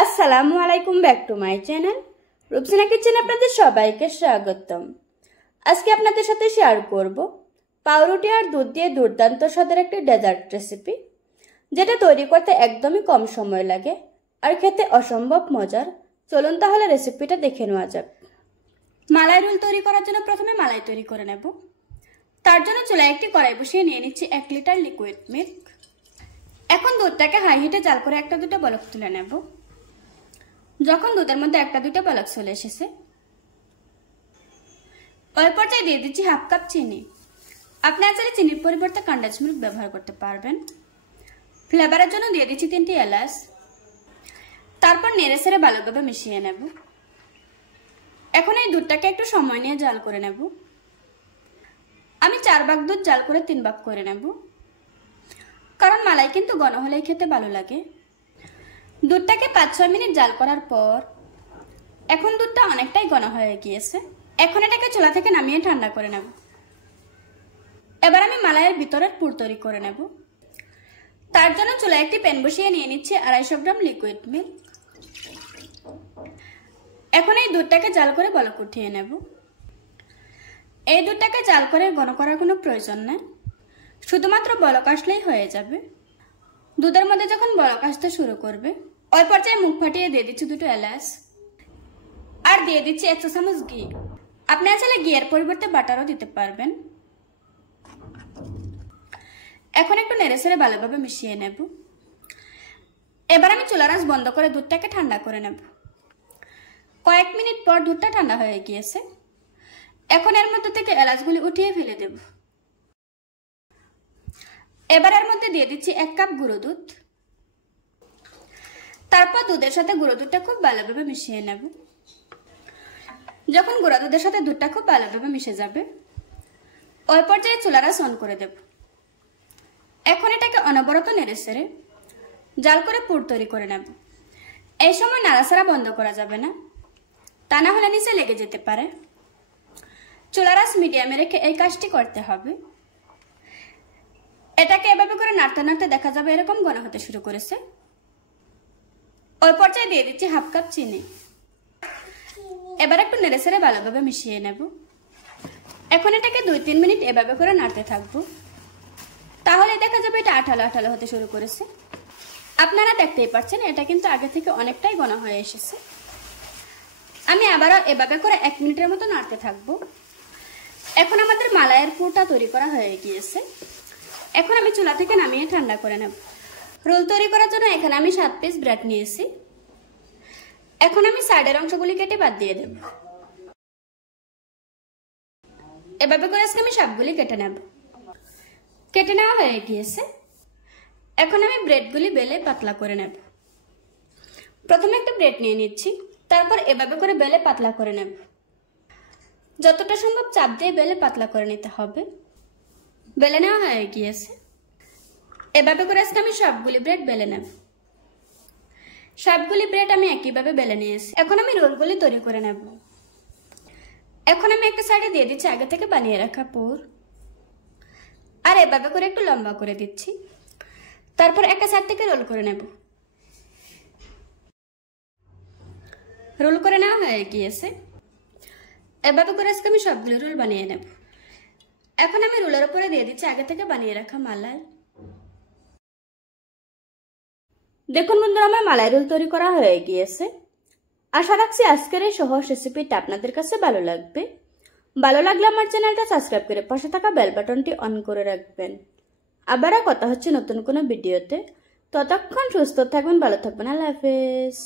আসসালামু আলাইকুম, back to my channel Rupsina কিচেনে আপনাদের সবাইকে স্বাগতম। আজকে আপনাদের সাথে শেয়ার করব পাউরুটি আর দুধ দিয়ে দুর্দান্ত স্বাদের একটি ডেজার্ট রেসিপি, যেটা তৈরি করতে একদমই কম সময় লাগে আর খেতে অসম্ভব মজার। চলুন তাহলে রেসিপিটা দেখে নেওয়া যাক। মালাই রোল তৈরি করার জন্য প্রথমে মালাই তৈরি করে নেব। তার জন্য চুলায় একটি কড়াই বসিয়ে নিয়ে নিচ্ছি 1 লিটার লিকুইড মিল্ক। এখন দুধটাকে হাই হিটে জাল করে একটা দুটো বলক তুলে নেব। যখন দুধের মধ্যে একটা দুটো বলক চলে এসেছে, ওই পর্যায়ে দিয়ে দিচ্ছি হাফ কাপ চিনি। আপনি চাইলে চিনির পরিবর্তে কনডেন্স মিল্ক ব্যবহার করতে পারবেন। ফ্লেভারের জন্য দিয়ে দিচ্ছি 3টি এলাচ। তারপর নেড়ে ছেড়ে ভালোভাবে মিশিয়ে নেব। এখন এই দুধটাকে একটু সময় নিয়ে জাল করে নেব। আমি 4 ভাগ দুধ জাল করে 3 ভাগ করে নেব, কারণ মালাই কিন্তু ঘন হলেই খেতে ভালো লাগে। দুধটাকে 5-6 মিনিট জাল করার পর এখন দুধটা অনেকটাই ঘন হয়ে গিয়েছে। এখন এটাকে চুলা থেকে নামিয়ে ঠান্ডা করে নেব। এবার আমি মালাইয়ের ভিতরের পুর তৈরি করে নেব। তার জন্য চুলায় একটি প্যান বসিয়ে নিয়ে নিচ্ছি 250 গ্রাম লিকুইড মিল্ক। এখন এই দুধটাকে জাল করে বলক উঠিয়ে নেব। এই দুধটাকে জাল করে ঘন করার কোনো প্রয়োজন নেই, শুধুমাত্র বলক আসলেই হয়ে যাবে। দুধের মধ্যে যখন বলক আসতে শুরু করবে, ওই পর্যায়ে মুখ ফাটিয়ে দিয়ে দিচ্ছি 2টো এলাচ আর দিয়ে দিচ্ছি 1 চা চামচ ঘি। আপনি চাইলে ঘিয়ের পরিবর্তে বাটারও দিতে পারবেন। এখন একটু নেড়ে ছেড়ে ভালোভাবে মিশিয়ে নেব। এবার আমি চুলার আঁচ বন্ধ করে দুধটাকে ঠান্ডা করে নেব। কয়েক মিনিট পর দুধটা ঠান্ডা হয়ে গিয়েছে। এখন এর মধ্যে থেকে এলাচগুলি উঠিয়ে ফেলে দেব। এবার এর মধ্যে দিয়ে দিচ্ছি 1 কাপ গুঁড়ো দুধ। তারপর দুধের সাথে গুঁড়ো দুধটা খুব ভালোভাবে মিশিয়ে নেব। যখন গুঁড়ো দুধের সাথে দুধটা খুব ভালোভাবে মিশে যাবে, ওই পর্যায়ে চুলার আঁচ অন করে দেব। এখন এটাকে অনবরত নেড়ে ছেড়ে জাল করে পুর তৈরি করে নেব। এই সময় নাড়াচাড়া বন্ধ করা যাবে না, তা না হলে নিচে লেগে যেতে পারে। চুলার আঁচ মিডিয়ামে রেখে এই কাজটি করতে হবে। এটাকে এভাবে করে নাড়তে নাড়তে দেখা যাবে এরকম ঘন হতে শুরু করেছে। ওই পর্যায়ে দিয়ে দিচ্ছি হাফ কাপ চিনি। এবার একটু নেড়ে ছেড়ে ভালোভাবে মিশিয়ে নেব। এখন এটাকে 2-3 মিনিট এভাবে করে নাড়তে থাকবো। তাহলে দেখা যাবে এটা আঠালো আঠালো হতে শুরু করেছে। আপনারা দেখতেই পাচ্ছেন এটা কিন্তু আগে থেকে অনেকটাই ঘন হয়ে এসেছে। আমি আবারও এভাবে করে 1 মিনিটের মতো নাড়তে থাকবো। এখন আমাদের মালাইয়ের পুরটা তৈরি করা হয়ে গিয়েছে। এখন আমি চুলা থেকে নামিয়ে ঠান্ডা করে নেব। রোল তৈরি করার জন্য এখানে আমি 7 পিস ব্রেড নিয়েছি। এখন আমি সাইডের অংশগুলি কেটে বাদ দিয়ে দেব। এভাবে করে আজকে আমি সবগুলি কেটে নেব। কেটে নেওয়া হয়ে গিয়েছে। এখন আমি ব্রেডগুলি বেলে পাতলা করে নেব। প্রথমে একটা ব্রেড নিয়ে নিচ্ছি, তারপর এভাবে করে বেলে পাতলা করে নেব। যতটা সম্ভব চাপ দিয়ে বেলে পাতলা করে নিতে হবে। বেলে নেওয়া হয়ে গিয়েছে। এভাবে করে আজকে আমি সবগুলি ব্রেড বেলে নেব। সবগুলি ব্রেড আমি একইভাবে বেলে নিয়েছি। এখন আমি রোলগুলি তৈরি করে নেব। এখন আমি একটা সাইডে দিয়ে দিচ্ছি আগে থেকে বানিয়ে রাখা পুর, আর এভাবে করে একটু লম্বা করে দিচ্ছি। তারপর একটা সাইড থেকে রোল করে নেব। রোল করে নেওয়া হয়ে গিয়েছে। এভাবে করে আজকে আমি সবগুলি রোল বানিয়ে নেব। এখন আমি রোলের উপরে দিয়ে দিচ্ছি আগে থেকে বানিয়ে রাখা মালাই। দেখুন বন্ধুরা, আমার মালাই রোল তৈরি করা হয়ে গিয়েছে। আশা রাখছি আজকের এই সহজ রেসিপিটা আপনাদের কাছে ভালো লাগবে। ভালো লাগলে আমার চ্যানেলটা সাবস্ক্রাইব করে পাশে থাকা বেল বাটনটি অন করে রাখবেন। আবারও কথা হচ্ছে নতুন কোনো ভিডিওতে। ততক্ষণ সুস্থ থাকবেন, ভালো থাকবেন। আল্লাহ হাফেজ।